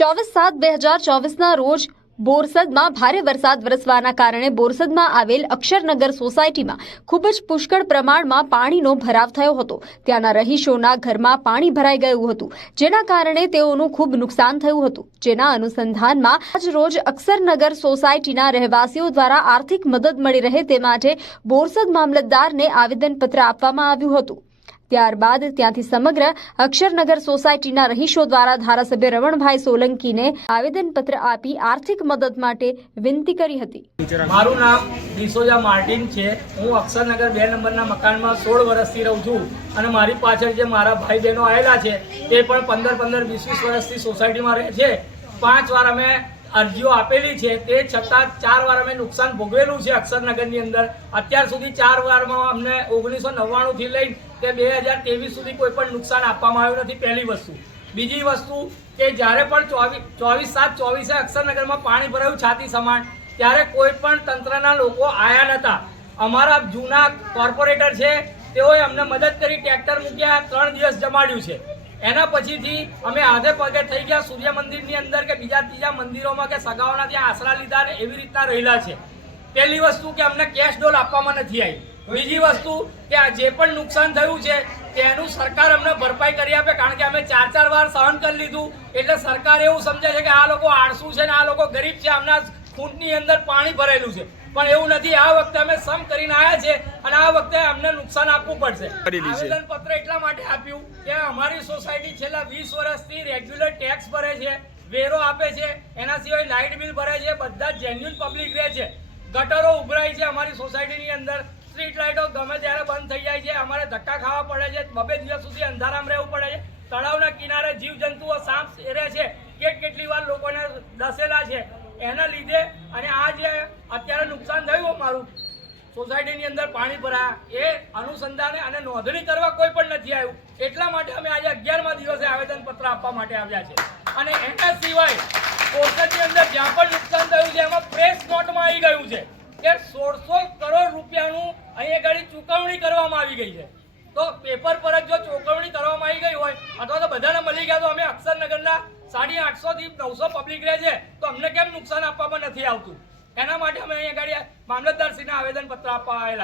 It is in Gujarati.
24/7/2024 રોજ બોરસદમાં ભારે વરસાદ વરસવાના કારણે બોરસદમાં આવેલ અક્ષરનગર સોસાયટીમાં ખૂબ જ પુષ્કળ પ્રમાણમાં પાણીનો ભરાવ થયો હતો। ત્યાંના રહીશોના ઘરમાં પાણી ભરાઈ ગયું હતું, જેના કારણે તેઓનું ખૂબ નુકસાન થયું હતું। જેના અનુસંધાનમાં આજ રોજ અક્ષરનગર સોસાયટીના રહેવાસીઓ દ્વારા આર્થિક મદદ મળી રહે તે માટે બોરસદ મામલતદારને આવેદનપત્ર આપવામાં આવ્યું હતું। ત્યારબાદ ત્યાંથી સમગ્ર અક્ષરનગર સોસાયટીના રહીશો દ્વારા ધારાસભ્ય રમણભાઈ સોલંકીને આવેદનપત્ર આપી આર્થિક મદદ માટે વિનંતી કરી હતી। મારું નામ ડિસોજા માર્ટિન છે। હું અક્ષરનગર 2 નંબરના મકાનમાં 16 વર્ષથી રહું છું અને મારી પાછળ જે મારા ભાઈ બહેનો આવેલા છે તે પણ 15-20 વર્ષથી સોસાયટીમાં રહે છે। 5 વાર અમે અરજીઓ આપેલી છે, તે છતાં 4 વાર અમે નુકસાન ભોગવેલું છે અક્ષરનગરની અંદર। અત્યાર સુધી 4 વારમાં અમને 1999 થી લઈને તે 2023 સુધી કોઈ પણ નુકસાન આપવામાં આવ્યું નથી। પહેલી વસ્તુ। બીજી વસ્તુ કે જ્યારે પણ 24/7/24 અક્ષરનગરમાં પાણી ભરાયું છાતી સમાન, ત્યારે કોઈ પણ તંત્રના લોકો આવ્યા નહોતા। અમારા જૂના કોર્પોરેટર છે તેઓએ અમને મદદ કરી, ટ્રેક્ટર મૂક્યા, 3 દિવસ જમાડ્યું છે। એના પછીથી અમે હાથે પગે થઈ ગયા સૂર્ય મંદિરની અંદર કે બીજા ત્રીજા મંદિરોમાં કે સગાઓના ત્યાં આશરા લીધા ને એવી રીતના રહેલા છે। પહેલી વસ્તુ કે અમને કેશ ડોલ આપવામાં નથી આવી। બીજી વસ્તુ કે આ જે પણ નુકસાન થયું છે તેનું સરકાર અમને ભરપાઈ કરી આપે, કારણ કે અમે 4 વાર સહન કરી લીધું। એટલે સરકાર એવું સમજે છે કે આ લોકો આળસુ છે ને આ લોકો ગરીબ છે, આમના ખૂંટની અંદર પાણી ભરેલું છે, પણ એવું નથી। આ વખતે અમે સમ કરીને આવ્યા છે અને આ વખતે અમને નુકસાન આપવું પડશે। આવેદન પત્ર એટલા માટે આપ્યું કે અમારી સોસાયટી છેલ્લા 20 વર્ષથી રેગ્યુલર ટેક્સ ભરે છે, વેરો આપે છે, એના સિવાય લાઇટ બિલ ભરે છે, બધા જેન્યુઅન પબ્લિક રહે છે। ગટરો ઉભરાય છે અમારી સોસાયટીની અંદર, સ્ટ્રીટ લાઇટો ગમે ત્યારે બંધ થઈ જાય છે, અમારે ધક્કા ખાવા પડે છે, 2 દિવસ સુધી અંધારામાં રહેવું પડે છે। તળાવના કિનારે જીવજંતુઓ સાપ રહે છે, કેટલી વાર લોકોને દસેલા છે એના લીધે। અને આ જે અત્યારે નુકસાન થયું અમારું સોસાયટીની અંદર પાણી ભરાયા એ અનુસંધાને અને નોંધણી કરવા કોઈ પણ નથી આવ્યું। એટલા માટે અમે આજે 11મા દિવસે આવેદનપત્ર આપવા માટે આવ્યા છે। અને એના સિવાય બોરસદની અંદર જ્યાં પણ નુકસાન થયું છે એમાં પ્રેસ નોટમાં આવી ગયું છે કે 1600 કરોડ રૂપિયાનું અહીંયા આગળ ચૂકવણી કરવામાં આવી ગઈ છે। તો પેપર પર જ જો ચૂકવણી કરવામાં આવી ગઈ હોય અથવા તો બધાને મળી ગયા, તો અમે અક્ષરનગરના 850 થી 900 પબ્લિક રહે છે, તો અમને કેમ નુકસાન આપવામાં નથી આવતું? એના માટે અમે અહીંયા આગળ મામલતદારશ્રીને આવેદનપત્ર આપવા આવેલા છે।